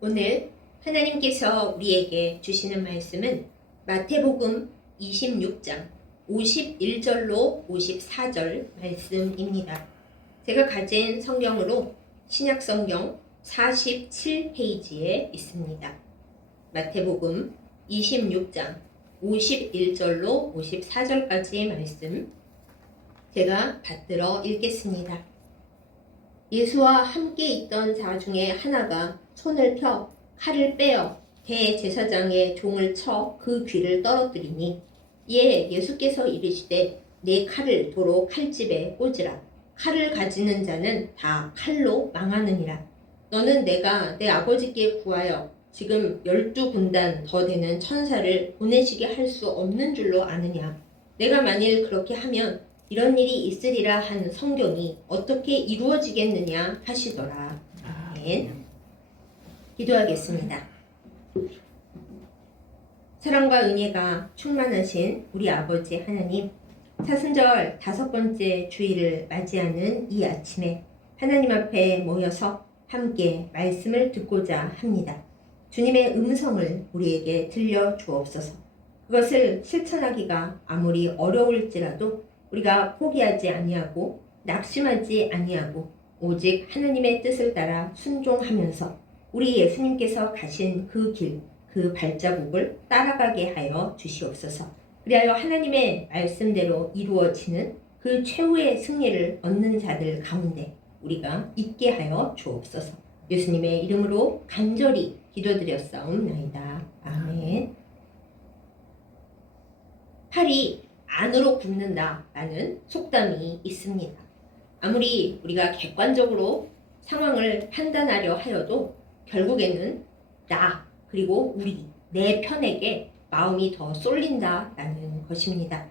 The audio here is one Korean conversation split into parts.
오늘 하나님께서 우리에게 주시는 말씀은 마태복음 26장 51절로 54절 말씀입니다. 제가 가진 성경으로 신약성경 47페이지에 있습니다. 마태복음 26장 51절로 54절까지의 말씀 제가 받들어 읽겠습니다. 예수와 함께 있던 자 중에 하나가 손을 펴 칼을 빼어 대제사장의 종을 쳐 그 귀를 떨어뜨리니 이에 예수께서 이르시되 내 칼을 도로 칼집에 꽂으라. 칼을 가지는 자는 다 칼로 망하느니라. 너는 내가 내 아버지께 구하여 지금 12군단 더 되는 천사를 보내시게 할 수 없는 줄로 아느냐. 내가 만일 그렇게 하면 이런 일이 있으리라 한 성경이 어떻게 이루어지겠느냐 하시더라. 아멘. 기도하겠습니다. 사랑과 은혜가 충만하신 우리 아버지 하나님, 사순절 5번째 주일을 맞이하는 이 아침에 하나님 앞에 모여서 함께 말씀을 듣고자 합니다. 주님의 음성을 우리에게 들려주옵소서. 그것을 실천하기가 아무리 어려울지라도 우리가 포기하지 아니하고 낙심하지 아니하고 오직 하나님의 뜻을 따라 순종하면서 우리 예수님께서 가신 그 길, 그 발자국을 따라가게 하여 주시옵소서. 그리하여 하나님의 말씀대로 이루어지는 그 최후의 승리를 얻는 자들 가운데 우리가 있게 하여 주옵소서. 예수님의 이름으로 간절히 기도드렸사옵나이다. 아멘. 팔이 안으로 굽는다라는 속담이 있습니다. 아무리 우리가 객관적으로 상황을 판단하려 하여도 결국에는 나 그리고 우리 내 편에게 마음이 더 쏠린다라는 것입니다.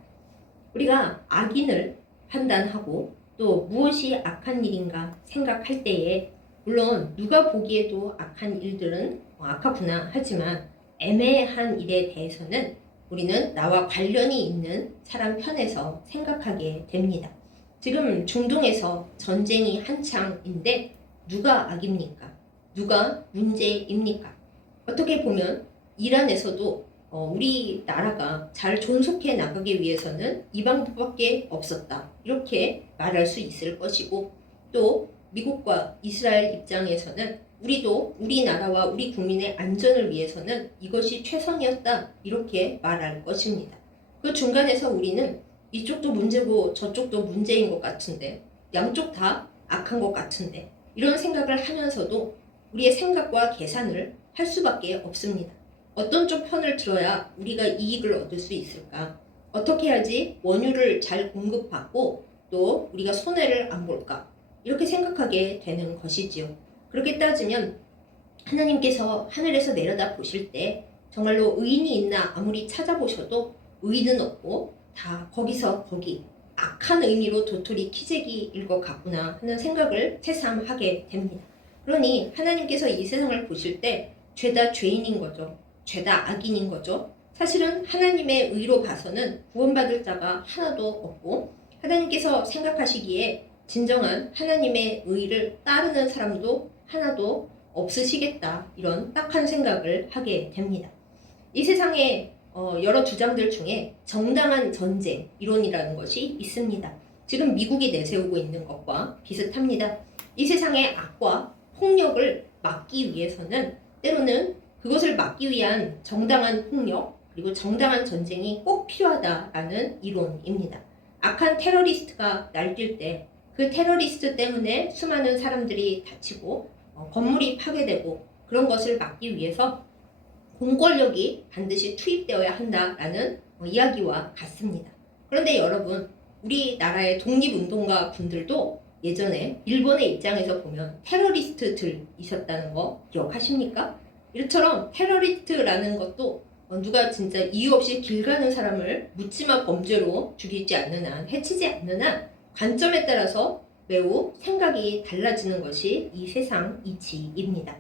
우리가 악인을 판단하고 또 무엇이 악한 일인가 생각할 때에 물론 누가 보기에도 악한 일들은 악하구나 하지만 애매한 일에 대해서는 우리는 나와 관련이 있는 사람 편에서 생각하게 됩니다. 지금 중동에서 전쟁이 한창인데 누가 악입니까? 누가 문제입니까? 어떻게 보면 이란에서도 우리나라가 잘 존속해 나가기 위해서는 이 방법밖에 없었다. 이렇게 말할 수 있을 것이고 또 미국과 이스라엘 입장에서는 우리도 우리나라와 우리 국민의 안전을 위해서는 이것이 최선이었다. 이렇게 말할 것입니다. 그 중간에서 우리는 이쪽도 문제고 저쪽도 문제인 것 같은데 양쪽 다 악한 것 같은데 이런 생각을 하면서도 우리의 생각과 계산을 할 수밖에 없습니다. 어떤 쪽 편을 들어야 우리가 이익을 얻을 수 있을까? 어떻게 해야지 원유를 잘 공급받고 또 우리가 손해를 안 볼까? 이렇게 생각하게 되는 것이지요. 그렇게 따지면 하나님께서 하늘에서 내려다 보실 때 정말로 의인이 있나 아무리 찾아보셔도 의인은 없고 다 거기서 거기 악한 의미로 도토리 키재기일 것 같구나 하는 생각을 새삼 하게 됩니다. 그러니 하나님께서 이 세상을 보실 때 죄다 죄인인 거죠. 죄다 악인인 거죠. 사실은 하나님의 의로 봐서는 구원받을 자가 하나도 없고 하나님께서 생각하시기에 진정한 하나님의 의를 따르는 사람도 하나도 없으시겠다. 이런 딱한 생각을 하게 됩니다. 이 세상에 여러 주장들 중에 정당한 전쟁 이론이라는 것이 있습니다. 지금 미국이 내세우고 있는 것과 비슷합니다. 이 세상의 악과 폭력을 막기 위해서는 때로는 그것을 막기 위한 정당한 폭력 그리고 정당한 전쟁이 꼭 필요하다라는 이론입니다. 악한 테러리스트가 날뛸 때 그 테러리스트 때문에 수많은 사람들이 다치고 건물이 파괴되고 그런 것을 막기 위해서 공권력이 반드시 투입되어야 한다라는 이야기와 같습니다. 그런데 여러분, 우리나라의 독립운동가 분들도 예전에 일본의 입장에서 보면 테러리스트들 있었다는 거 기억하십니까? 이처럼 테러리스트라는 것도 누가 진짜 이유 없이 길 가는 사람을 묻지마 범죄로 죽이지 않는 한, 해치지 않는 한 관점에 따라서 매우 생각이 달라지는 것이 이 세상 이치입니다.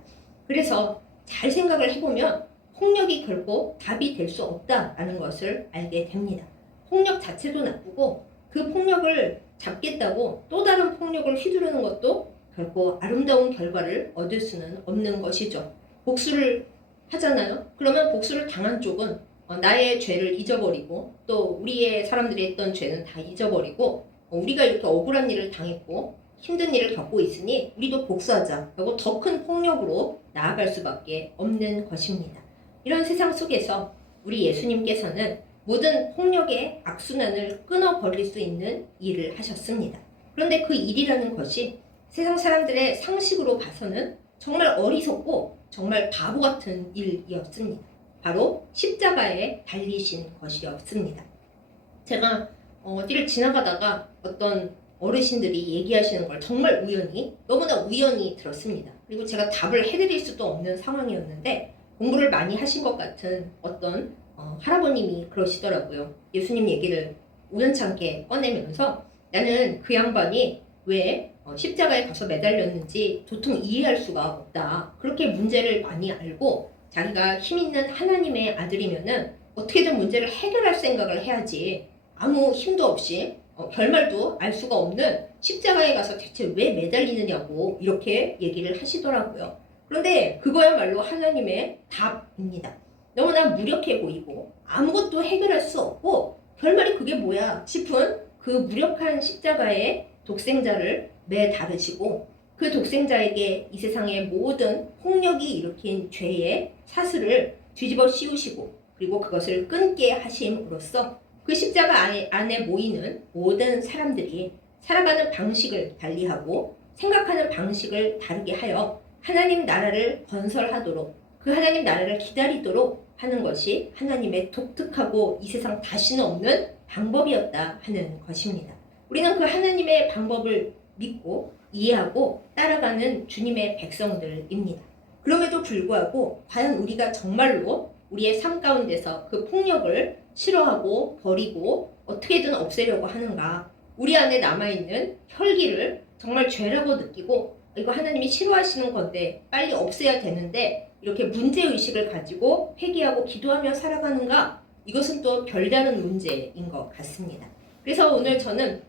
그래서 잘 생각을 해보면 폭력이 결코 답이 될 수 없다라는 것을 알게 됩니다. 폭력 자체도 나쁘고 그 폭력을 잡겠다고 또 다른 폭력을 휘두르는 것도 결코 아름다운 결과를 얻을 수는 없는 것이죠. 복수를 하잖아요. 그러면 복수를 당한 쪽은 나의 죄를 잊어버리고 또 우리의 사람들이 했던 죄는 다 잊어버리고 우리가 이렇게 억울한 일을 당했고 힘든 일을 겪고 있으니 우리도 복수하자 라고 더 큰 폭력으로 나아갈 수밖에 없는 것입니다. 이런 세상 속에서 우리 예수님께서는 모든 폭력의 악순환을 끊어버릴 수 있는 일을 하셨습니다. 그런데 그 일이라는 것이 세상 사람들의 상식으로 봐서는 정말 어리석고 정말 바보 같은 일이었습니다. 바로 십자가에 달리신 것이었습니다. 제가 어디를 지나가다가 어떤 어르신들이 얘기하시는 걸 정말 너무나 우연히 들었습니다. 그리고 제가 답을 해드릴 수도 없는 상황이었는데 공부를 많이 하신 것 같은 어떤 할아버님이 그러시더라고요. 예수님 얘기를 우연찮게 꺼내면서 나는 그 양반이 왜 십자가에 가서 매달렸는지 도통 이해할 수가 없다. 그렇게 문제를 많이 알고 자기가 힘 있는 하나님의 아들이면은 어떻게든 문제를 해결할 생각을 해야지 아무 힘도 없이 결말도 알 수가 없는 십자가에 가서 대체 왜 매달리느냐고 이렇게 얘기를 하시더라고요. 그런데 그거야말로 하나님의 답입니다. 너무나 무력해 보이고 아무것도 해결할 수 없고 결말이 그게 뭐야 싶은 그 무력한 십자가의 독생자를 매다르시고 그 독생자에게 이 세상의 모든 폭력이 일으킨 죄의 사슬을 뒤집어 씌우시고 그리고 그것을 끊게 하심으로써 그 십자가 안에 모이는 모든 사람들이 살아가는 방식을 달리하고 생각하는 방식을 다르게 하여 하나님 나라를 건설하도록 그 하나님 나라를 기다리도록 하는 것이 하나님의 독특하고 이 세상 다시는 없는 방법이었다 하는 것입니다. 우리는 그 하나님의 방법을 믿고 이해하고 따라가는 주님의 백성들입니다. 그럼에도 불구하고 과연 우리가 정말로 우리의 삶 가운데서 그 폭력을 싫어하고 버리고 어떻게든 없애려고 하는가? 우리 안에 남아있는 혈기를 정말 죄라고 느끼고 이거 하나님이 싫어하시는 건데 빨리 없애야 되는데 이렇게 문제의식을 가지고 회개하고 기도하며 살아가는가? 이것은 또 별다른 문제인 것 같습니다. 그래서 오늘 저는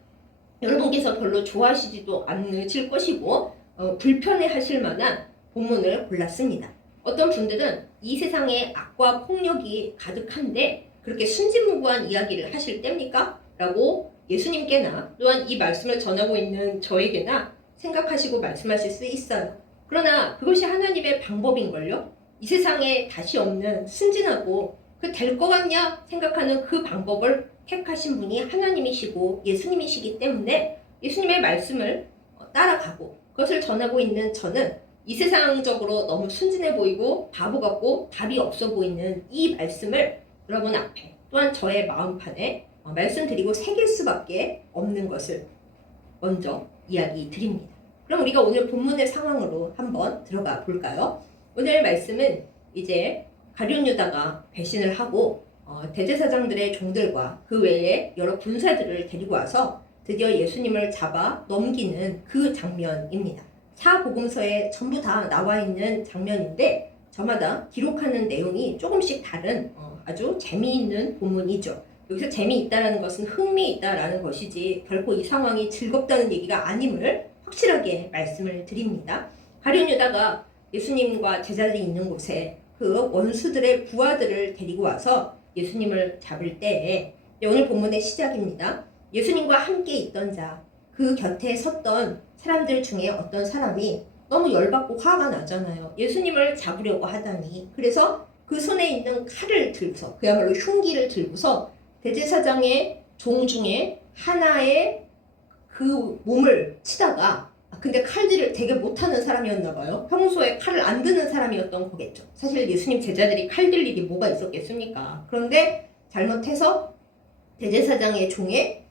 여러분께서 별로 좋아하시지도 않으실 것이고 불편해 하실 만한 본문을 골랐습니다. 어떤 분들은 이 세상에 악과 폭력이 가득한데 그렇게 순진무구한 이야기를 하실 때입니까? 라고 예수님께나 또한 이 말씀을 전하고 있는 저에게나 생각하시고 말씀하실 수 있어요. 그러나 그것이 하나님의 방법인걸요? 이 세상에 다시 없는 순진하고 그 될 것 같냐 생각하는 그 방법을 택하신 분이 하나님이시고 예수님이시기 때문에 예수님의 말씀을 따라가고 그것을 전하고 있는 저는 이 세상적으로 너무 순진해 보이고 바보 같고 답이 없어 보이는 이 말씀을 여러분 앞에 또한 저의 마음판에 말씀드리고 새길 수밖에 없는 것을 먼저 이야기 드립니다. 그럼 우리가 오늘 본문의 상황으로 한번 들어가 볼까요? 오늘 말씀은 이제 가룟 유다가 배신을 하고 대제사장들의 종들과 그 외에 여러 군사들을 데리고 와서 드디어 예수님을 잡아 넘기는 그 장면입니다. 사복음서에 전부 다 나와 있는 장면인데 저마다 기록하는 내용이 조금씩 다른 아주 재미있는 본문이죠. 여기서 재미있다라는 것은 흥미있다라는 것이지 결코 이 상황이 즐겁다는 얘기가 아님을 확실하게 말씀을 드립니다. 가룟 유다가 예수님과 제자들이 있는 곳에 그 원수들의 부하들을 데리고 와서 예수님을 잡을 때에 오늘 본문의 시작입니다. 예수님과 함께 있던 자, 그 곁에 섰던 사람들 중에 어떤 사람이 너무 열받고 화가 나잖아요. 예수님을 잡으려고 하다니. 그래서 그 손에 있는 칼을 들고서 그야말로 흉기를 들고서 대제사장의 종 중에 하나의 그 몸을 치다가 근데 칼질을 되게 못하는 사람이었나 봐요. 평소에 칼을 안 드는 사람이었던 거겠죠. 사실 예수님 제자들이 칼 들 일이 뭐가 있었겠습니까? 그런데 잘못해서 대제사장의 종의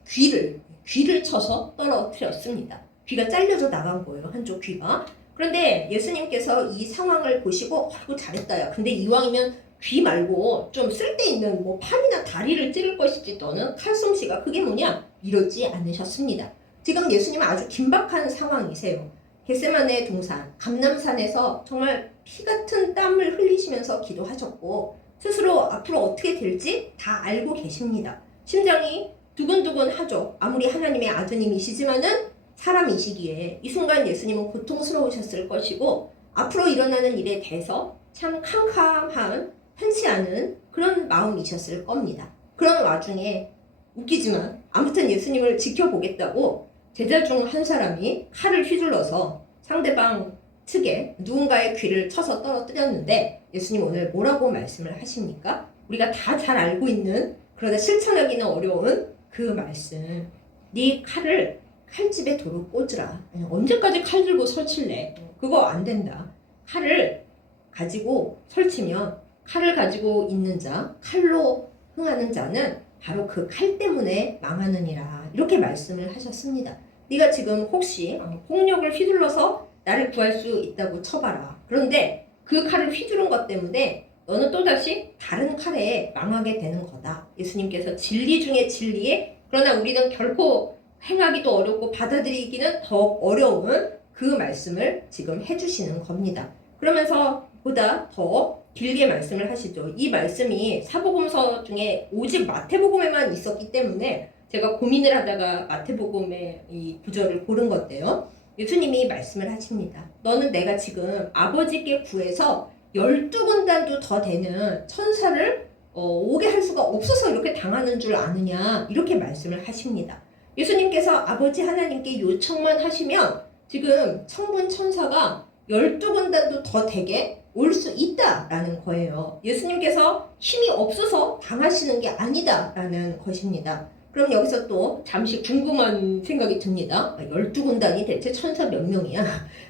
귀를 쳐서 떨어뜨렸습니다. 귀가 잘려져 나간 거예요. 한쪽 귀가. 그런데 예수님께서 이 상황을 보시고 아이고 잘했다 야. 근데 이왕이면 귀 말고 좀 쓸데있는 뭐 팔이나 다리를 찌를 것이지 너는 칼솜씨가 그게 뭐냐? 이러지 않으셨습니다. 지금 예수님은 아주 긴박한 상황이세요. 겟세마네 동산, 감람산에서 정말 피 같은 땀을 흘리시면서 기도하셨고 스스로 앞으로 어떻게 될지 다 알고 계십니다. 심장이 두근두근하죠. 아무리 하나님의 아드님이시지만은 사람이시기에 이 순간 예수님은 고통스러우셨을 것이고 앞으로 일어나는 일에 대해서 참 캄캄한 편치 않은 그런 마음이셨을 겁니다. 그런 와중에 웃기지만 아무튼 예수님을 지켜보겠다고 제자 중 한 사람이 칼을 휘둘러서 상대방 측에 누군가의 귀를 쳐서 떨어뜨렸는데 예수님 오늘 뭐라고 말씀을 하십니까? 우리가 다 잘 알고 있는 그러나 실천하기는 어려운 그 말씀. 네 칼을 칼집에 도로 꽂으라. 언제까지 칼 들고 설칠래? 그거 안 된다. 칼을 가지고 설치면 칼을 가지고 있는 자, 칼로 흥하는 자는 바로 그 칼 때문에 망하느니라. 이렇게 말씀을 하셨습니다. 네가 지금 혹시 폭력을 휘둘러서 나를 구할 수 있다고 쳐봐라. 그런데 그 칼을 휘두른 것 때문에 너는 또다시 다른 칼에 망하게 되는 거다. 예수님께서 진리 중에 진리에 그러나 우리는 결코 행하기도 어렵고 받아들이기는 더 어려운 그 말씀을 지금 해주시는 겁니다. 그러면서 보다 더 길게 말씀을 하시죠. 이 말씀이 사복음서 중에 오직 마태복음에만 있었기 때문에 제가 고민을 하다가 마태복음의 이 구절을 고른 건데요. 예수님이 말씀을 하십니다. 너는 내가 지금 아버지께 구해서 12군단도 더 되는 천사를 오게 할 수가 없어서 이렇게 당하는 줄 아느냐 이렇게 말씀을 하십니다. 예수님께서 아버지 하나님께 요청만 하시면 지금 천군 천사가 12군단도 더 되게 올 수 있다라는 거예요. 예수님께서 힘이 없어서 당하시는 게 아니다라는 것입니다. 그럼 여기서 또 잠시 궁금한 생각이 듭니다. 12군단이 대체 천사 몇 명이야?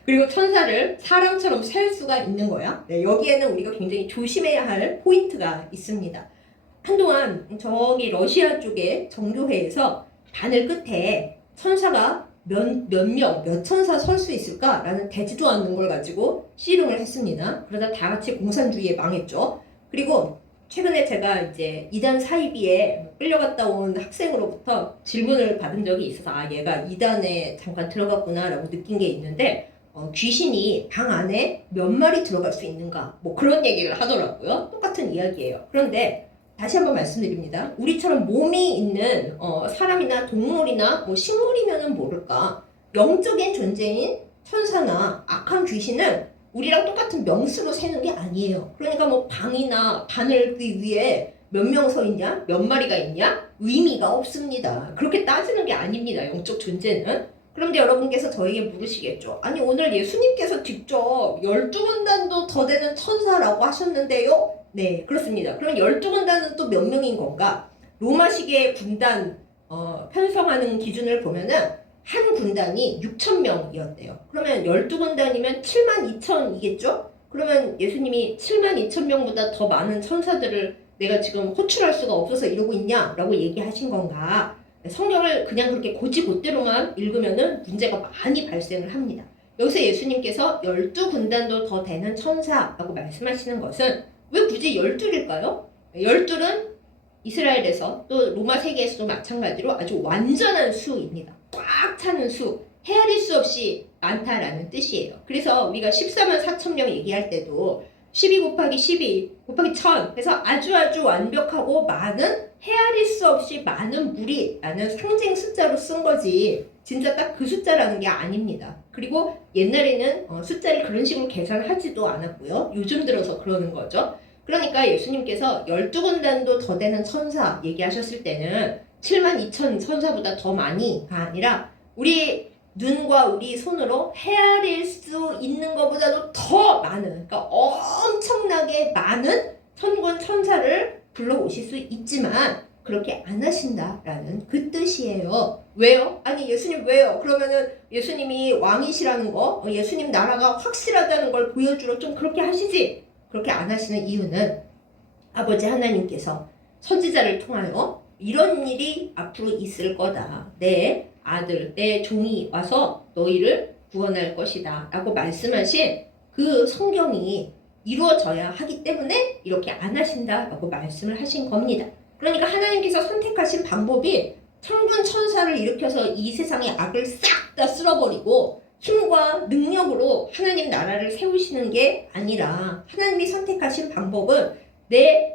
그리고 천사를 사람처럼 셀 수가 있는 거야? 네, 여기에는 우리가 굉장히 조심해야 할 포인트가 있습니다. 한동안 저기 러시아 쪽의 정교회에서 바늘 끝에 천사가 몇 천사 설 수 있을까라는 되지도 않는 걸 가지고 씨름을 했습니다. 그러다 다 같이 공산주의에 망했죠. 그리고 최근에 제가 이제 이단 사이비에 끌려갔다 온 학생으로부터 질문을 받은 적이 있어서 얘가 이단에 잠깐 들어갔구나 라고 느낀 게 있는데 귀신이 방 안에 몇 마리 들어갈 수 있는가 뭐 그런 얘기를 하더라고요. 똑같은 이야기예요. 그런데 다시 한번 말씀드립니다. 우리처럼 몸이 있는 사람이나 동물이나 뭐 식물이면은 모를까 영적인 존재인 천사나 악한 귀신은 우리랑 똑같은 명수로 세는 게 아니에요. 그러니까 뭐 방이나 바늘귀 위에 몇 명 서 있냐? 몇 마리가 있냐? 의미가 없습니다. 그렇게 따지는 게 아닙니다. 영적 존재는. 그런데 여러분께서 저에게 물으시겠죠. 아니 오늘 예수님께서 직접 12군단도 더 되는 천사라고 하셨는데요? 네, 그렇습니다. 그럼 12군단은 또 몇 명인 건가? 로마식의 군단 편성하는 기준을 보면은 한 군단이 6,000명이었대요. 그러면 12군단이면 72,000이겠죠? 그러면 예수님이 72,000명보다 더 많은 천사들을 내가 지금 호출할 수가 없어서 이러고 있냐라고 얘기하신 건가? 성경을 그냥 그렇게 곧대로만 읽으면은 문제가 많이 발생을 합니다. 여기서 예수님께서 12군단도 더 되는 천사라고 말씀하시는 것은 왜 굳이 12일까요? 12은 이스라엘에서 또 로마 세계에서도 마찬가지로 아주 완전한 수입니다. 꽉 차는 수, 헤아릴 수 없이 많다라는 뜻이에요. 그래서 우리가 14만 4천 명 얘기할 때도 12 곱하기 12 곱하기 1000 그래서 아주 완벽하고 많은 헤아릴 수 없이 많은 무리라는 상징 숫자로 쓴 거지 진짜 딱 그 숫자라는 게 아닙니다. 그리고 옛날에는 숫자를 그런 식으로 계산하지도 않았고요. 요즘 들어서 그러는 거죠. 그러니까 예수님께서 12군단도 더 되는 천사 얘기하셨을 때는 72,000 천사보다 더 많이가 아니라 우리 눈과 우리 손으로 헤아릴 수 있는 것보다도 더 많은 그러니까 엄청나게 많은 천군 천사를 불러오실 수 있지만 그렇게 안 하신다라는 그 뜻이에요. 왜요? 아니 예수님 왜요? 그러면은 예수님이 왕이시라는 거 예수님 나라가 확실하다는 걸 보여주러 좀 그렇게 하시지 그렇게 안 하시는 이유는 아버지 하나님께서 선지자를 통하여 이런 일이 앞으로 있을 거다. 내 아들, 내 종이 와서 너희를 구원할 것이다. 라고 말씀하신 그 성경이 이루어져야 하기 때문에 이렇게 안 하신다. 라고 말씀을 하신 겁니다. 그러니까 하나님께서 선택하신 방법이 천군 천사를 일으켜서 이 세상의 악을 싹 다 쓸어버리고 힘과 능력으로 하나님 나라를 세우시는 게 아니라 하나님이 선택하신 방법은 내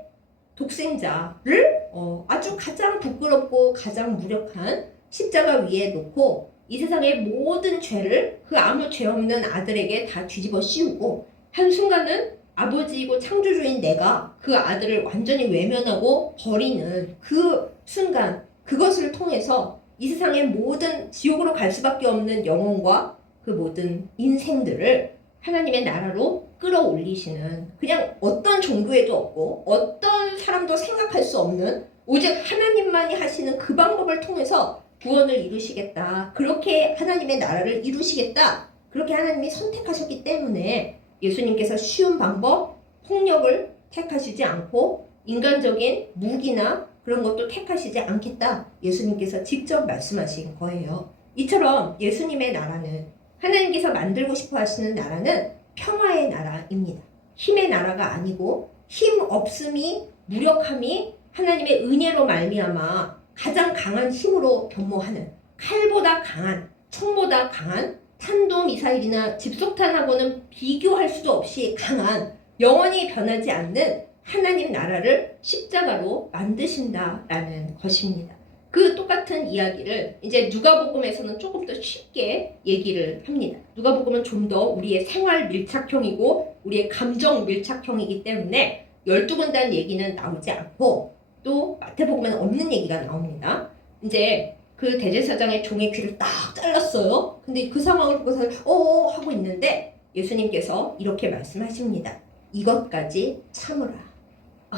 독생자를 아주 가장 부끄럽고 가장 무력한 십자가 위에 놓고 이 세상의 모든 죄를 그 아무 죄 없는 아들에게 다 뒤집어 씌우고 한순간은 아버지이고 창조주인 내가 그 아들을 완전히 외면하고 버리는 그 순간, 그것을 통해서 이 세상의 모든 지옥으로 갈 수밖에 없는 영혼과 그 모든 인생들을 하나님의 나라로 끌어올리시는, 그냥 어떤 종교에도 없고 어떤 사람도 생각할 수 없는 오직 하나님만이 하시는 그 방법을 통해서 구원을 이루시겠다. 그렇게 하나님의 나라를 이루시겠다. 그렇게 하나님이 선택하셨기 때문에 예수님께서 쉬운 방법, 폭력을 택하시지 않고 인간적인 무기나 그런 것도 택하시지 않겠다. 예수님께서 직접 말씀하신 거예요. 이처럼 예수님의 나라는, 하나님께서 만들고 싶어 하시는 나라는 평화의 나라입니다. 힘의 나라가 아니고, 힘 없음이, 무력함이 하나님의 은혜로 말미암아 가장 강한 힘으로 변모하는, 칼보다 강한, 총보다 강한, 탄도미사일이나 집속탄하고는 비교할 수도 없이 강한, 영원히 변하지 않는 하나님 나라를 십자가로 만드신다라는 것입니다. 그 똑같은 이야기를 이제 누가복음에서는 조금 더 쉽게 얘기를 합니다. 누가복음은 좀 더 우리의 생활 밀착형이고 우리의 감정 밀착형이기 때문에 12군단 얘기는 나오지 않고, 또 마태복음에는 없는 얘기가 나옵니다. 이제 그 대제사장의 종의 귀를 딱 잘랐어요. 근데 그 상황을 보고서 하고 있는데 예수님께서 이렇게 말씀하십니다. 이것까지 참으라.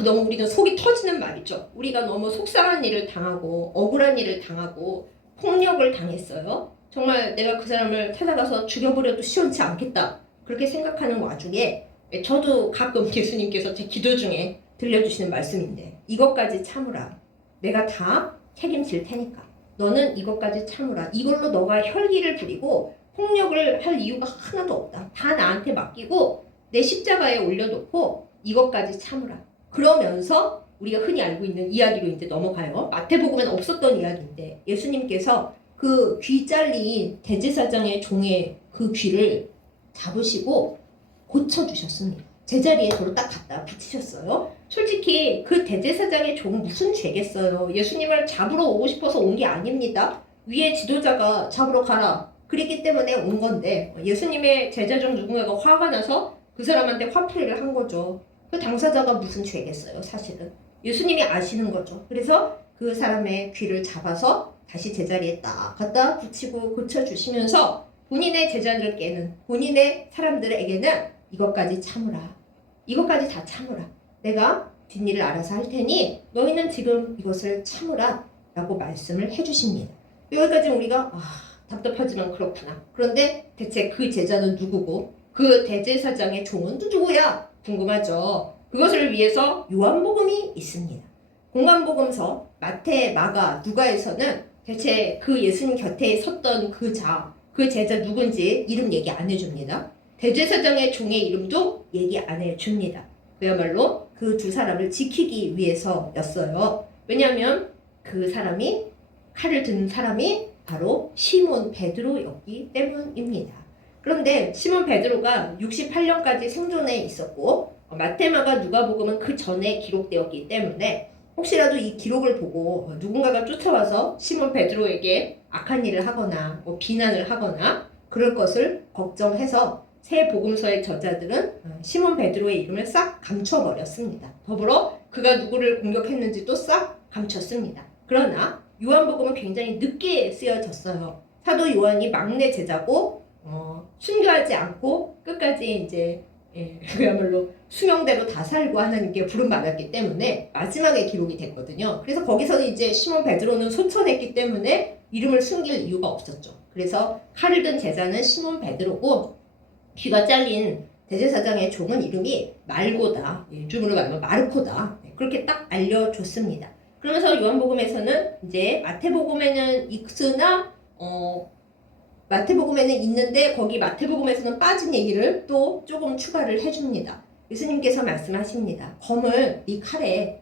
너무 우리는 속이 터지는 말이죠. 우리가 너무 속상한 일을 당하고 억울한 일을 당하고 폭력을 당했어요. 정말 내가 그 사람을 찾아가서 죽여버려도 시원치 않겠다. 그렇게 생각하는 와중에 저도 가끔 예수님께서 제 기도 중에 들려주시는 말씀인데, 이것까지 참으라. 내가 다 책임질 테니까. 너는 이것까지 참으라. 이걸로 너가 혈기를 부리고 폭력을 할 이유가 하나도 없다. 다 나한테 맡기고 내 십자가에 올려놓고 이것까지 참으라. 그러면서 우리가 흔히 알고 있는 이야기로 이제 넘어가요. 마태복음엔 없었던 이야기인데 예수님께서 그 귀 잘린 대제사장의 종의 그 귀를 잡으시고 고쳐주셨습니다. 제자리에 저를 딱 갖다 붙이셨어요. 솔직히 그 대제사장의 종은 무슨 죄겠어요. 예수님을 잡으러 오고 싶어서 온 게 아닙니다. 위에 지도자가 잡으러 가라 그랬기 때문에 온 건데, 예수님의 제자 중 누군가가 화가 나서 그 사람한테 화풀이를 한 거죠. 그 당사자가 무슨 죄겠어요. 사실은 예수님이 아시는 거죠. 그래서 그 사람의 귀를 잡아서 다시 제자리에 딱 갖다 붙이고 고쳐주시면서 본인의 제자들께는, 본인의 사람들에게는 이것까지 참으라. 이것까지 다 참으라. 내가 뒷일을 알아서 할 테니 너희는 지금 이것을 참으라 라고 말씀을 해주십니다. 여기까지 우리가 답답하지만 그렇구나. 그런데 대체 그 제자는 누구고 그 대제사장의 종은 또 누구야? 궁금하죠. 그것을 위해서 요한복음이 있습니다. 공관복음서, 마태, 마가, 누가에서는 대체 그 예수님 곁에 섰던 그 제자 누군지 이름 얘기 안 해줍니다. 대제사장의 종의 이름도 얘기 안 해줍니다. 그야말로 그 두 사람을 지키기 위해서였어요. 왜냐하면 그 사람이, 칼을 든 사람이 바로 시몬 베드로였기 때문입니다. 그런데 시몬 베드로가 68년까지 생존해 있었고, 마테마가 누가복음은 그 전에 기록되었기 때문에 혹시라도 이 기록을 보고 누군가가 쫓아와서 시몬 베드로에게 악한 일을 하거나 비난을 하거나 그럴 것을 걱정해서 새 복음서의 저자들은 시몬 베드로의 이름을 싹 감춰버렸습니다. 더불어 그가 누구를 공격했는지도 싹 감췄습니다. 그러나 요한복음은 굉장히 늦게 쓰여졌어요. 사도 요한이 막내 제자고 순교하지 않고 끝까지 이제 그야말로 수명대로 다 살고 하나님께 부름받았기 때문에 마지막에 기록이 됐거든요. 그래서 거기서는 이제 시몬 베드로는 소천했기 때문에 이름을 숨길 이유가 없었죠. 그래서 칼을 든 제자는 시몬 베드로고, 귀가 잘린 대제사장의 종은 이름이 말고다. 요즘으로 말하면 마르코다. 그렇게 딱 알려줬습니다. 그러면서 요한복음에서는 이제 마태복음에는 있으나 마태복음에는 있는데 거기 마태복음에서는 빠진 얘기를 또 조금 추가를 해줍니다. 예수님께서 말씀하십니다. 검을 네 칼에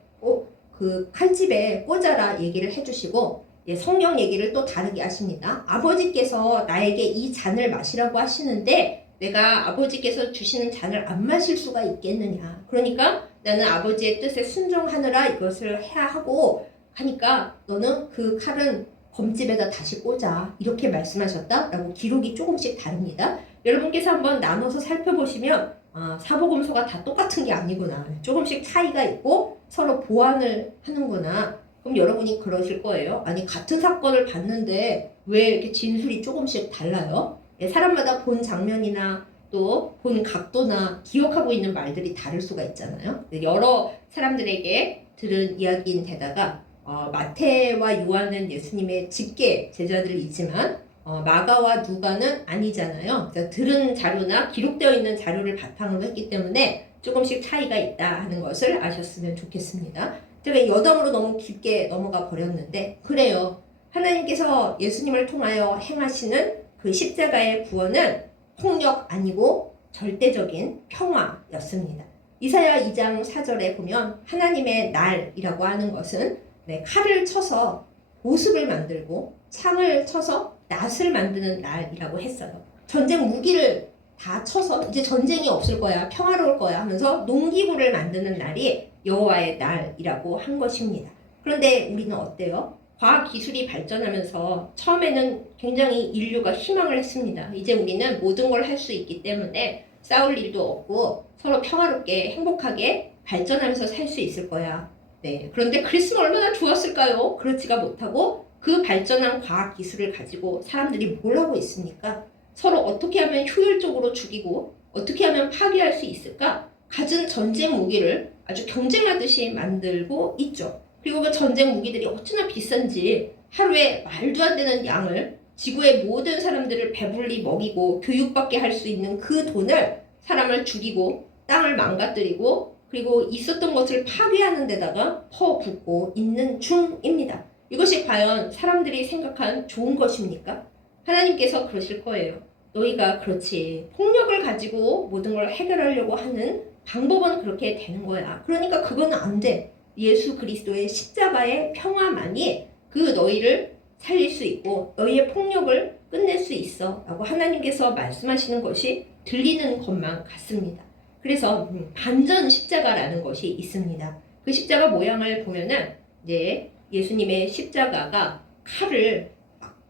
그 칼집에 꽂아라 얘기를 해주시고, 성령 얘기를 또 다르게 하십니다. 아버지께서 나에게 이 잔을 마시라고 하시는데 내가 아버지께서 주시는 잔을 안 마실 수가 있겠느냐. 그러니까 나는 아버지의 뜻에 순종하느라 이것을 해야 하고 하니까 너는 그 칼은 검집에다 다시 꽂아. 이렇게 말씀하셨다라고 기록이 조금씩 다릅니다. 여러분께서 한번 나눠서 살펴보시면 사보금소가 다 똑같은 게 아니구나. 조금씩 차이가 있고 서로 보완을 하는구나. 그럼 여러분이 그러실 거예요. 아니, 같은 사건을 봤는데 왜 이렇게 진술이 조금씩 달라요? 사람마다 본 장면이나 또 본 각도나 기억하고 있는 말들이 다를 수가 있잖아요. 여러 사람들에게 들은 이야기인데다가 마태와 요한은 예수님의 직계 제자들이지만 마가와 누가는 아니잖아요. 그래서 들은 자료나 기록되어 있는 자료를 바탕으로 했기 때문에 조금씩 차이가 있다 하는 것을 아셨으면 좋겠습니다. 제가 여담으로 너무 깊게 넘어가 버렸는데 그래요. 하나님께서 예수님을 통하여 행하시는 그 십자가의 구원은 폭력 아니고 절대적인 평화였습니다. 이사야 2장 4절에 보면 하나님의 날이라고 하는 것은 칼을 쳐서 보습을 만들고 창을 쳐서 낫을 만드는 날이라고 했어요. 전쟁 무기를 다 쳐서 이제 전쟁이 없을 거야, 평화로울 거야 하면서 농기구를 만드는 날이 여호와의 날이라고 한 것입니다. 그런데 우리는 어때요? 과학기술이 발전하면서 처음에는 굉장히 인류가 희망을 했습니다. 이제 우리는 모든 걸 할 수 있기 때문에 싸울 일도 없고 서로 평화롭게 행복하게 발전하면서 살 수 있을 거야. 그런데 그랬으면 얼마나 좋았을까요? 그렇지가 못하고 그 발전한 과학기술을 가지고 사람들이 뭘 하고 있습니까? 서로 어떻게 하면 효율적으로 죽이고 어떻게 하면 파괴할 수 있을까? 갖은 전쟁 무기를 아주 경쟁하듯이 만들고 있죠. 그리고 그 전쟁 무기들이 어찌나 비싼지 하루에 말도 안 되는 양을 지구의 모든 사람들을 배불리 먹이고 교육받게 할 수 있는 그 돈을 사람을 죽이고 땅을 망가뜨리고 그리고 있었던 것을 파괴하는 데다가 퍼붓고 있는 중입니다. 이것이 과연 사람들이 생각한 좋은 것입니까? 하나님께서 그러실 거예요. 너희가 그렇지 폭력을 가지고 모든 걸 해결하려고 하는 방법은 그렇게 되는 거야. 그러니까 그건 안 돼. 예수 그리스도의 십자가의 평화만이 그 너희를 살릴 수 있고 너희의 폭력을 끝낼 수 있어 라고 하나님께서 말씀하시는 것이 들리는 것만 같습니다. 그래서 반전 십자가라는 것이 있습니다. 그 십자가 모양을 보면은 이제 예수님의 십자가가 칼을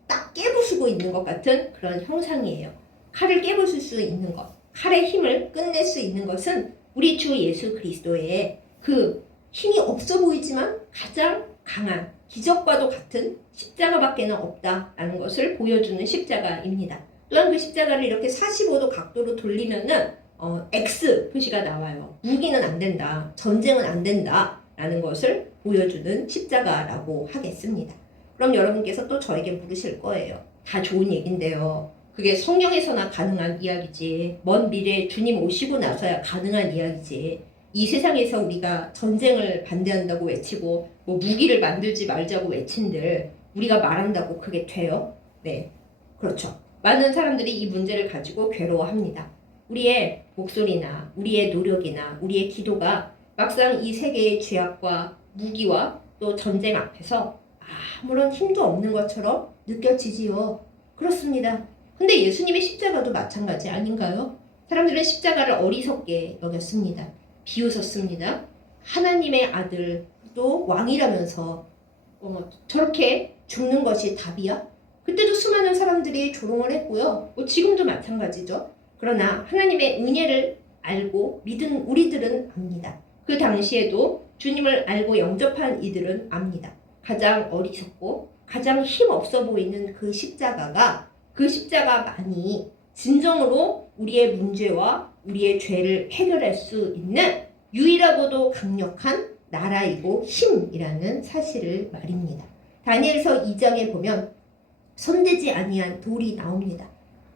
딱 깨부수고 있는 것 같은 그런 형상이에요. 칼을 깨부술 수 있는 것, 칼의 힘을 끝낼 수 있는 것은 우리 주 예수 그리스도의 그 힘이 없어 보이지만 가장 강한 기적과도 같은 십자가밖에는 없다라는 것을 보여주는 십자가입니다. 또한 그 십자가를 이렇게 45도 각도로 돌리면은 X 표시가 나와요. 무기는 안 된다, 전쟁은 안 된다라는 것을 보여주는 십자가라고 하겠습니다. 그럼 여러분께서 또 저에게 물으실 거예요. 다 좋은 얘긴데요. 그게 성경에서나 가능한 이야기지. 먼 미래에 주님 오시고 나서야 가능한 이야기지. 이 세상에서 우리가 전쟁을 반대한다고 외치고 뭐 무기를 만들지 말자고 외친들 우리가 말한다고 그게 돼요? 네, 그렇죠. 많은 사람들이 이 문제를 가지고 괴로워합니다. 우리의 목소리나 우리의 노력이나 우리의 기도가 막상 이 세계의 죄악과 무기와 또 전쟁 앞에서 아무런 힘도 없는 것처럼 느껴지지요. 그렇습니다. 근데 예수님의 십자가도 마찬가지 아닌가요? 사람들은 십자가를 어리석게 여겼습니다. 비웃었습니다. 하나님의 아들 또 왕이라면서 저렇게 죽는 것이 답이야? 그때도 수많은 사람들이 조롱을 했고요. 지금도 마찬가지죠. 그러나 하나님의 은혜를 알고 믿은 우리들은 압니다. 그 당시에도 주님을 알고 영접한 이들은 압니다. 가장 어리석고 가장 힘없어 보이는 그 십자가만이 진정으로 우리의 문제와 우리의 죄를 해결할 수 있는 유일하고도 강력한 나라이고 힘이라는 사실을 말입니다. 다니엘서 2장에 보면 손대지 아니한 돌이 나옵니다.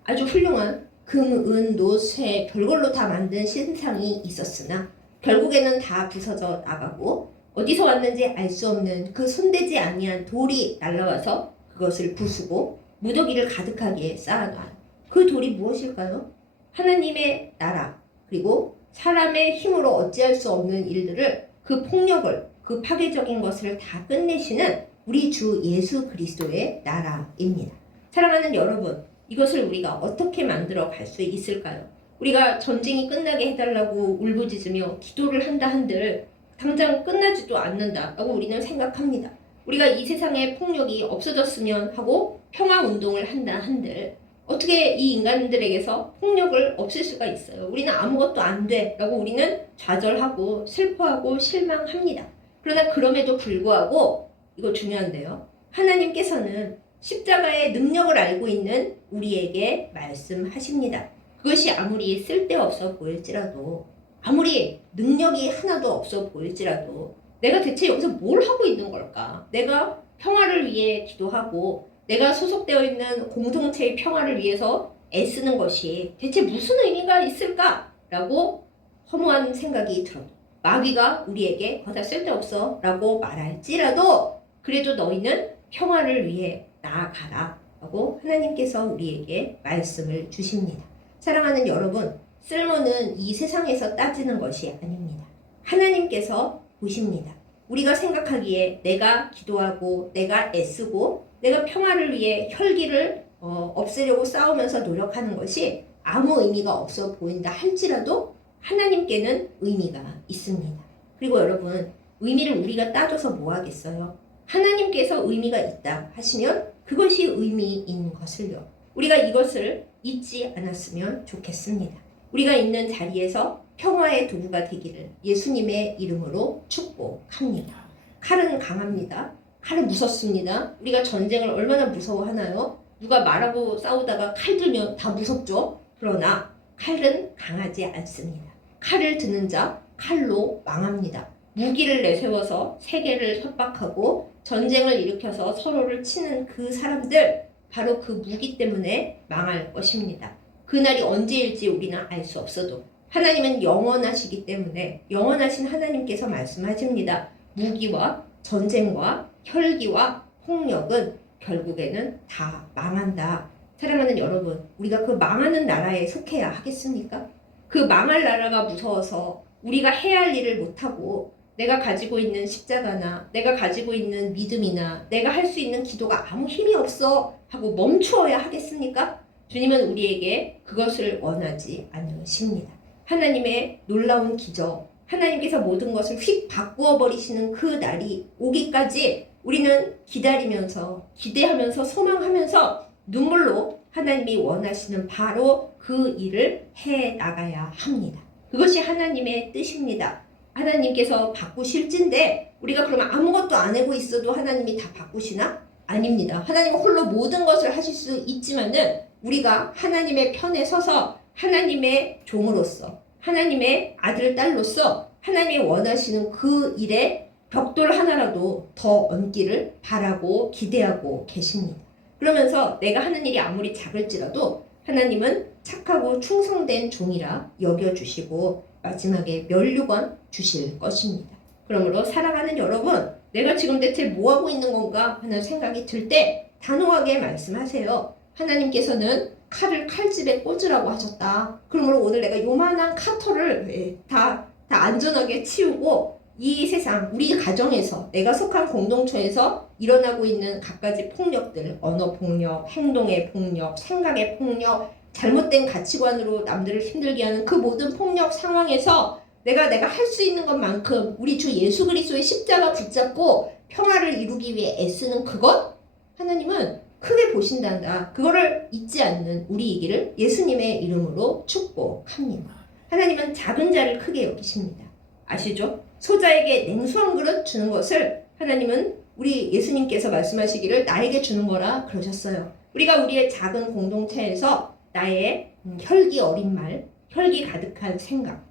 아주 훌륭한 금, 은, 노, 쇠 별걸로 다 만든 신상이 있었으나 결국에는 다 부서져 나가고 어디서 왔는지 알 수 없는 그 손대지 아니한 돌이 날라와서 그것을 부수고 무더기를 가득하게 쌓아놔요. 그 돌이 무엇일까요? 하나님의 나라 그리고 사람의 힘으로 어찌할 수 없는 일들을 그 폭력을 그 파괴적인 것을 다 끝내시는 우리 주 예수 그리스도의 나라입니다. 사랑하는 여러분, 이것을 우리가 어떻게 만들어 갈 수 있을까요? 우리가 전쟁이 끝나게 해달라고 울부짖으며 기도를 한다 한들 당장 끝나지도 않는다라고 우리는 생각합니다. 우리가 이 세상의 폭력이 없어졌으면 하고 평화운동을 한다 한들 어떻게 이 인간들에게서 폭력을 없앨 수가 있어요? 우리는 아무것도 안 돼 라고 우리는 좌절하고 슬퍼하고 실망합니다. 그러나 그럼에도 불구하고 이거 중요한데요. 하나님께서는 십자가의 능력을 알고 있는 우리에게 말씀하십니다. 그것이 아무리 쓸데없어 보일지라도, 아무리 능력이 하나도 없어 보일지라도 내가 대체 여기서 뭘 하고 있는 걸까? 내가 평화를 위해 기도하고 내가 소속되어 있는 공동체의 평화를 위해서 애쓰는 것이 대체 무슨 의미가 있을까라고 허무한 생각이 들어도, 마귀가 우리에게 다 쓸데없어 라고 말할지라도 그래도 너희는 평화를 위해 나아가라 라고 하나님께서 우리에게 말씀을 주십니다. 사랑하는 여러분, 쓸모는 이 세상에서 따지는 것이 아닙니다. 하나님께서 보십니다. 우리가 생각하기에 내가 기도하고 내가 애쓰고 내가 평화를 위해 혈기를 없애려고 싸우면서 노력하는 것이 아무 의미가 없어 보인다 할지라도 하나님께는 의미가 있습니다. 그리고 여러분, 의미를 우리가 따져서 뭐 하겠어요? 하나님께서 의미가 있다 하시면 그것이 의미인 것을요. 우리가 이것을 잊지 않았으면 좋겠습니다. 우리가 있는 자리에서 평화의 도구가 되기를 예수님의 이름으로 축복합니다. 칼은 강합니다. 칼은 무섭습니다. 우리가 전쟁을 얼마나 무서워하나요? 누가 말하고 싸우다가 칼 들면 다 무섭죠? 그러나 칼은 강하지 않습니다. 칼을 드는 자 칼로 망합니다. 무기를 내세워서 세계를 협박하고 전쟁을 일으켜서 서로를 치는 그 사람들, 바로 그 무기 때문에 망할 것입니다. 그날이 언제일지 우리는 알 수 없어도 하나님은 영원하시기 때문에 영원하신 하나님께서 말씀하십니다. 무기와 전쟁과 혈기와 폭력은 결국에는 다 망한다. 사랑하는 여러분, 우리가 그 망하는 나라에 속해야 하겠습니까? 그 망할 나라가 무서워서 우리가 해야 할 일을 못하고 내가 가지고 있는 십자가나 내가 가지고 있는 믿음이나 내가 할 수 있는 기도가 아무 힘이 없어 하고 멈추어야 하겠습니까? 주님은 우리에게 그것을 원하지 않으십니다. 하나님의 놀라운 기적, 하나님께서 모든 것을 휙 바꾸어 버리시는 그 날이 오기까지 우리는 기다리면서 기대하면서 소망하면서 눈물로 하나님이 원하시는 바로 그 일을 해 나가야 합니다. 그것이 하나님의 뜻입니다. 하나님께서 바꾸실진데 우리가 그러면 아무것도 안 하고 있어도 하나님이 다 바꾸시나? 아닙니다. 하나님은 홀로 모든 것을 하실 수 있지만은 우리가 하나님의 편에 서서 하나님의 종으로서 하나님의 아들, 딸로서 하나님이 원하시는 그 일에 벽돌 하나라도 더 얹기를 바라고 기대하고 계십니다. 그러면서 내가 하는 일이 아무리 작을지라도 하나님은 착하고 충성된 종이라 여겨주시고 마지막에 면류관 주실 것입니다. 그러므로 사랑하는 여러분, 내가 지금 대체 뭐하고 있는 건가 하는 생각이 들 때 단호하게 말씀하세요. 하나님께서는 칼을 칼집에 꽂으라고 하셨다. 그러므로 오늘 내가 요만한 카터를 다 안전하게 치우고 이 세상, 우리 가정에서, 내가 속한 공동체에서 일어나고 있는 갖가지 폭력들, 언어 폭력, 행동의 폭력, 생각의 폭력, 잘못된 가치관으로 남들을 힘들게 하는 그 모든 폭력 상황에서 내가 할 수 있는 것만큼 우리 주 예수 그리스도의 십자가 붙잡고 평화를 이루기 위해 애쓰는 그것, 하나님은 크게 보신단다. 그거를 잊지 않는 우리이기를 예수님의 이름으로 축복합니다. 하나님은 작은 자를 크게 여기십니다. 아시죠? 소자에게 냉수 한 그릇 주는 것을 하나님은 우리 예수님께서 말씀하시기를 나에게 주는 거라 그러셨어요. 우리가 우리의 작은 공동체에서 나의 혈기 어린 말, 혈기 가득한 생각,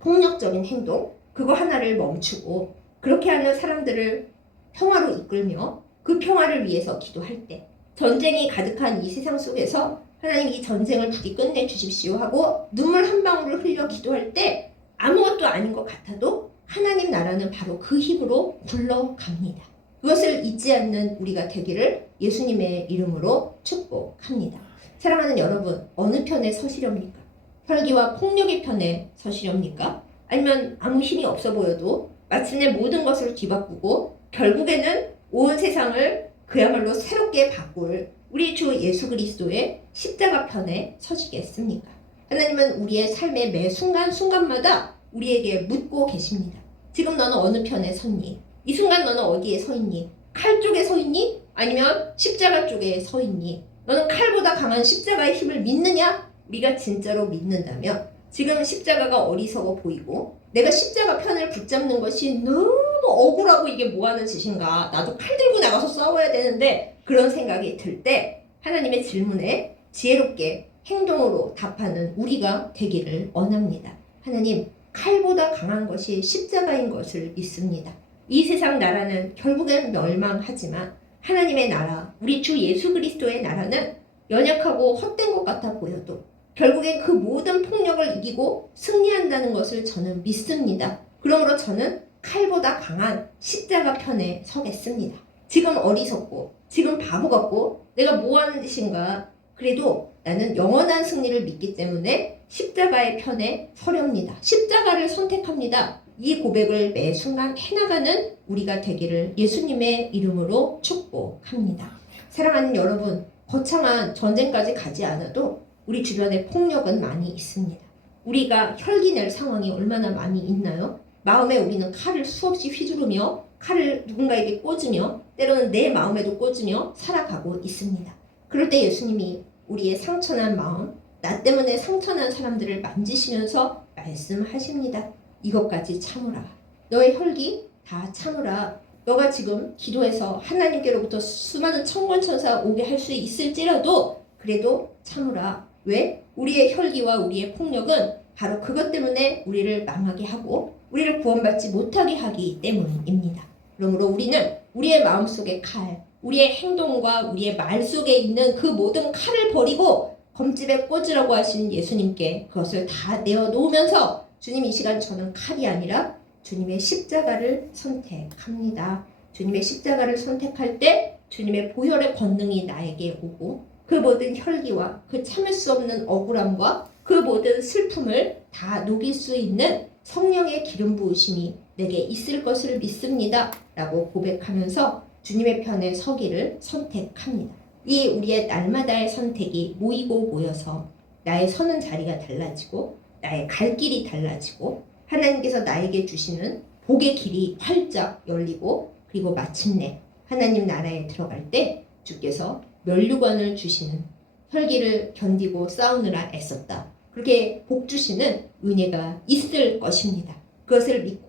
폭력적인 행동, 그거 하나를 멈추고 그렇게 하는 사람들을 평화로 이끌며 그 평화를 위해서 기도할 때, 전쟁이 가득한 이 세상 속에서 하나님 이 전쟁을 부디 끝내 주십시오 하고 눈물 한 방울을 흘려 기도할 때 아무것도 아닌 것 같아도 하나님 나라는 바로 그 힘으로 굴러갑니다. 그것을 잊지 않는 우리가 되기를 예수님의 이름으로 축복합니다. 사랑하는 여러분, 어느 편에 서시렵니까? 혈기와 폭력의 편에 서시렵니까? 아니면 아무 힘이 없어 보여도 마침내 모든 것을 뒤바꾸고 결국에는 온 세상을 그야말로 새롭게 바꿀 우리 주 예수 그리스도의 십자가 편에 서시겠습니까? 하나님은 우리의 삶의 매 순간순간마다 우리에게 묻고 계십니다. 지금 너는 어느 편에 섰니? 이 순간 너는 어디에 서 있니? 칼 쪽에 서 있니? 아니면 십자가 쪽에 서 있니? 너는 칼보다 강한 십자가의 힘을 믿느냐? 우리가 진짜로 믿는다면 지금 십자가가 어리석어 보이고 내가 십자가 편을 붙잡는 것이 너무 억울하고 이게 뭐하는 짓인가, 나도 칼 들고 나가서 싸워야 되는데, 그런 생각이 들 때 하나님의 질문에 지혜롭게 행동으로 답하는 우리가 되기를 원합니다. 하나님, 칼보다 강한 것이 십자가인 것을 믿습니다. 이 세상 나라는 결국엔 멸망하지만 하나님의 나라, 우리 주 예수 그리스도의 나라는 연약하고 헛된 것 같아 보여도 결국엔 그 모든 폭력을 이기고 승리한다는 것을 저는 믿습니다. 그러므로 저는 칼보다 강한 십자가 편에 서겠습니다. 지금 어리석고 지금 바보 같고 내가 뭐 하는 짓인가, 그래도 나는 영원한 승리를 믿기 때문에 십자가의 편에 서렵니다. 십자가를 선택합니다. 이 고백을 매 순간 해나가는 우리가 되기를 예수님의 이름으로 축복합니다. 사랑하는 여러분, 거창한 전쟁까지 가지 않아도 우리 주변에 폭력은 많이 있습니다. 우리가 혈기낼 상황이 얼마나 많이 있나요? 마음에 우리는 칼을 수없이 휘두르며 칼을 누군가에게 꽂으며 때로는 내 마음에도 꽂으며 살아가고 있습니다. 그럴 때 예수님이 우리의 상처난 마음, 나 때문에 상처난 사람들을 만지시면서 말씀하십니다. 이것까지 참으라. 너의 혈기 다 참으라. 너가 지금 기도해서 하나님께로부터 수많은 천군천사 오게 할 수 있을지라도 그래도 참으라. 왜? 우리의 혈기와 우리의 폭력은 바로 그것 때문에 우리를 망하게 하고 우리를 구원받지 못하게 하기 때문입니다. 그러므로 우리는 우리의 마음속의 칼, 우리의 행동과 우리의 말 속에 있는 그 모든 칼을 버리고 검집에 꽂으라고 하신 예수님께 그것을 다 내어놓으면서 주님, 이 시간 저는 칼이 아니라 주님의 십자가를 선택합니다. 주님의 십자가를 선택할 때 주님의 보혈의 권능이 나에게 오고 그 모든 혈기와 그 참을 수 없는 억울함과 그 모든 슬픔을 다 녹일 수 있는 성령의 기름 부으심이 내게 있을 것을 믿습니다. 라고 고백하면서 주님의 편에 서기를 선택합니다. 이 우리의 날마다의 선택이 모이고 모여서 나의 서는 자리가 달라지고 나의 갈 길이 달라지고 하나님께서 나에게 주시는 복의 길이 활짝 열리고 그리고 마침내 하나님 나라에 들어갈 때 주께서 면류관을 주시는, 혈기를 견디고 싸우느라 애썼다, 그렇게 복 주시는 은혜가 있을 것입니다. 그것을 믿고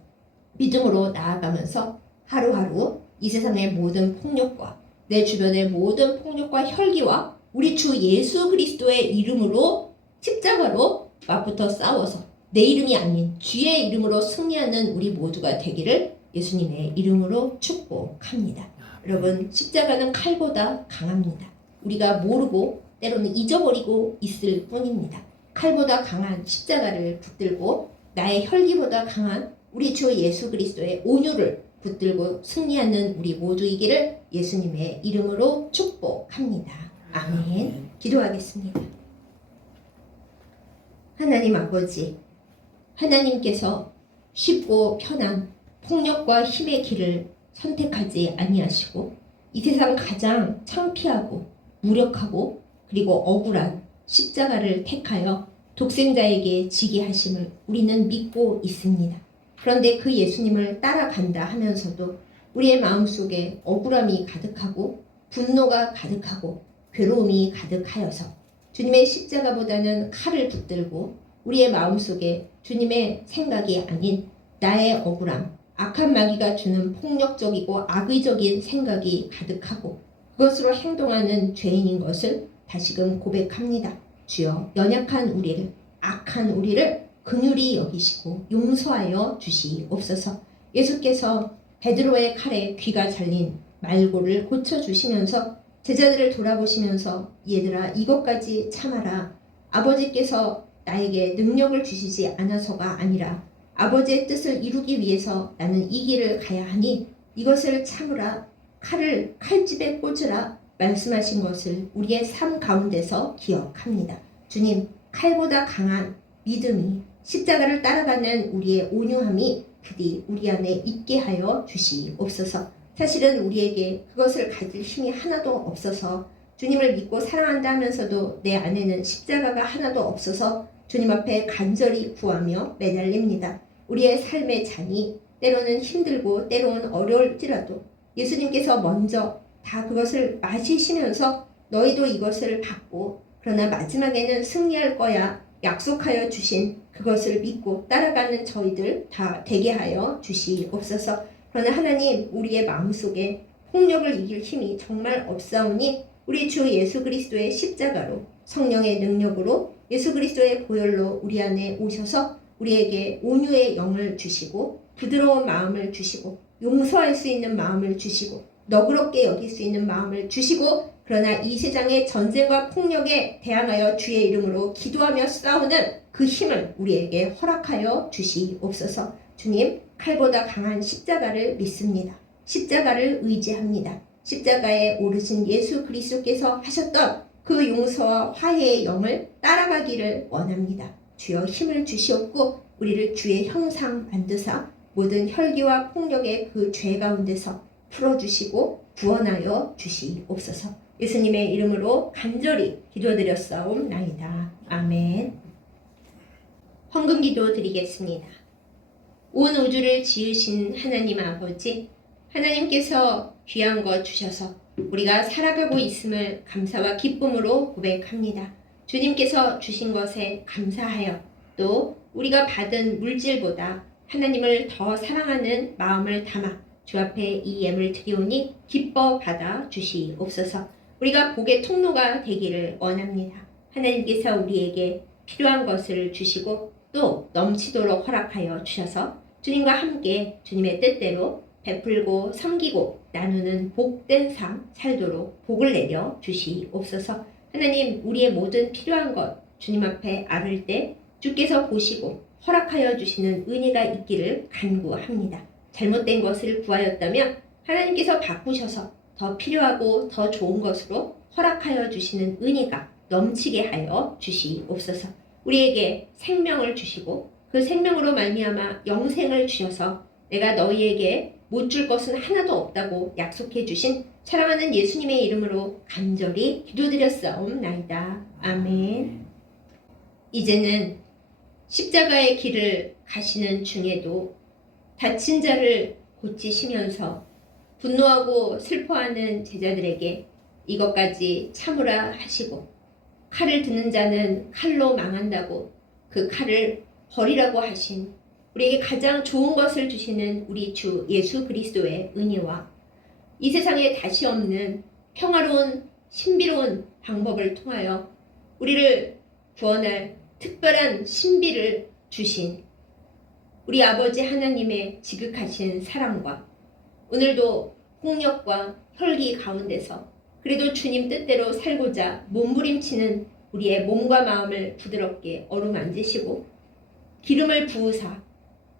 믿음으로 나아가면서 하루하루 이 세상의 모든 폭력과 내 주변의 모든 폭력과 혈기와 우리 주 예수 그리스도의 이름으로 십자가로 맞붙어 싸워서 내 이름이 아닌 주의 이름으로 승리하는 우리 모두가 되기를 예수님의 이름으로 축복합니다. 여러분, 십자가는 칼보다 강합니다. 우리가 모르고 때로는 잊어버리고 있을 뿐입니다. 칼보다 강한 십자가를 붙들고 나의 혈기보다 강한 우리 주 예수 그리스도의 온유를 붙들고 승리하는 우리 모두이기를 예수님의 이름으로 축복합니다. 아멘. 기도하겠습니다. 하나님 아버지, 하나님께서 쉽고 편한 폭력과 힘의 길을 선택하지 아니하시고 이 세상 가장 창피하고 무력하고 그리고 억울한 십자가를 택하여 독생자에게 지게 하심을 우리는 믿고 있습니다. 그런데 그 예수님을 따라간다 하면서도 우리의 마음속에 억울함이 가득하고 분노가 가득하고 괴로움이 가득하여서 주님의 십자가보다는 칼을 붙들고 우리의 마음속에 주님의 생각이 아닌 나의 억울함, 악한 마귀가 주는 폭력적이고 악의적인 생각이 가득하고 그것으로 행동하는 죄인인 것을 다시금 고백합니다. 주여, 연약한 우리를, 악한 우리를 긍휼히 여기시고 용서하여 주시옵소서. 예수께서 베드로의 칼에 귀가 잘린 말고를 고쳐주시면서 제자들을 돌아보시면서 얘들아, 이것까지 참아라. 아버지께서 나에게 능력을 주시지 않아서가 아니라 아버지의 뜻을 이루기 위해서 나는 이 길을 가야 하니 이것을 참으라. 칼을 칼집에 꽂으라 말씀하신 것을 우리의 삶 가운데서 기억합니다. 주님, 칼보다 강한 믿음이, 십자가를 따라가는 우리의 온유함이 부디 우리 안에 있게 하여 주시옵소서. 사실은 우리에게 그것을 가질 힘이 하나도 없어서 주님을 믿고 사랑한다 하면서도 내 안에는 십자가가 하나도 없어서 주님 앞에 간절히 구하며 매달립니다. 우리의 삶의 잔이 때로는 힘들고 때로는 어려울지라도 예수님께서 먼저 다 그것을 마시시면서 너희도 이것을 받고 그러나 마지막에는 승리할 거야 약속하여 주신 그것을 믿고 따라가는 저희들 다 되게 하여 주시옵소서. 그러나 하나님, 우리의 마음속에 폭력을 이길 힘이 정말 없사오니 우리 주 예수 그리스도의 십자가로 성령의 능력으로 예수 그리스도의 보혈로 우리 안에 오셔서 우리에게 온유의 영을 주시고 부드러운 마음을 주시고 용서할 수 있는 마음을 주시고 너그럽게 여길 수 있는 마음을 주시고 그러나 이 세상의 전쟁과 폭력에 대항하여 주의 이름으로 기도하며 싸우는 그 힘을 우리에게 허락하여 주시옵소서. 주님, 칼보다 강한 십자가를 믿습니다. 십자가를 의지합니다. 십자가에 오르신 예수 그리스도께서 하셨던 그 용서와 화해의 영을 따라가기를 원합니다. 주여 힘을 주시옵고 우리를 주의 형상 만드사 모든 혈기와 폭력의 그 죄 가운데서 풀어주시고 구원하여 주시옵소서. 예수님의 이름으로 간절히 기도드렸사옵나이다. 아멘. 헌금기도 드리겠습니다. 온 우주를 지으신 하나님 아버지, 하나님께서 귀한 것 주셔서 우리가 살아가고 있음을 감사와 기쁨으로 고백합니다. 주님께서 주신 것에 감사하여 또 우리가 받은 물질보다 하나님을 더 사랑하는 마음을 담아 주 앞에 이 예물 드리오니 기뻐 받아 주시옵소서. 우리가 복의 통로가 되기를 원합니다. 하나님께서 우리에게 필요한 것을 주시고 또 넘치도록 허락하여 주셔서 주님과 함께 주님의 뜻대로 베풀고 섬기고 나누는 복된 삶 살도록 복을 내려 주시옵소서. 하나님, 우리의 모든 필요한 것 주님 앞에 아를 때 주께서 보시고 허락하여 주시는 은혜가 있기를 간구합니다. 잘못된 것을 구하였다면 하나님께서 바꾸셔서 더 필요하고 더 좋은 것으로 허락하여 주시는 은혜가 넘치게 하여 주시옵소서. 우리에게 생명을 주시고 그 생명으로 말미암아 영생을 주셔서 내가 너희에게 못 줄 것은 하나도 없다고 약속해 주신 사랑하는 예수님의 이름으로 간절히 기도드렸사옵나이다. 아멘. 이제는 십자가의 길을 가시는 중에도 다친 자를 고치시면서 분노하고 슬퍼하는 제자들에게 이것까지 참으라 하시고 칼을 드는 자는 칼로 망한다고 그 칼을 버리라고 하신 우리에게 가장 좋은 것을 주시는 우리 주 예수 그리스도의 은혜와 이 세상에 다시 없는 평화로운 신비로운 방법을 통하여 우리를 구원할 특별한 신비를 주신 우리 아버지 하나님의 지극하신 사랑과 오늘도 폭력과 혈기 가운데서 그래도 주님 뜻대로 살고자 몸부림치는 우리의 몸과 마음을 부드럽게 어루만지시고 기름을 부으사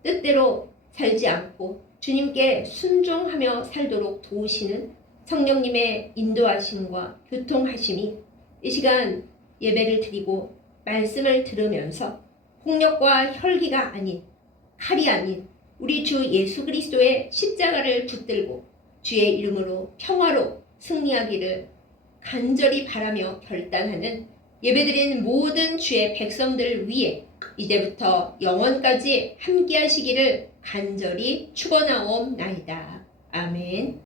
뜻대로 살지 않고 주님께 순종하며 살도록 도우시는 성령님의 인도하심과 교통하심이 이 시간 예배를 드리고 말씀을 들으면서 폭력과 혈기가 아닌 칼이 아닌 우리 주 예수 그리스도의 십자가를 붙들고 주의 이름으로 평화로 승리하기를 간절히 바라며 결단하는 예배드리는 모든 주의 백성들을 위해 이제부터 영원까지 함께 하시기를 간절히 축원하옵나이다. 아멘.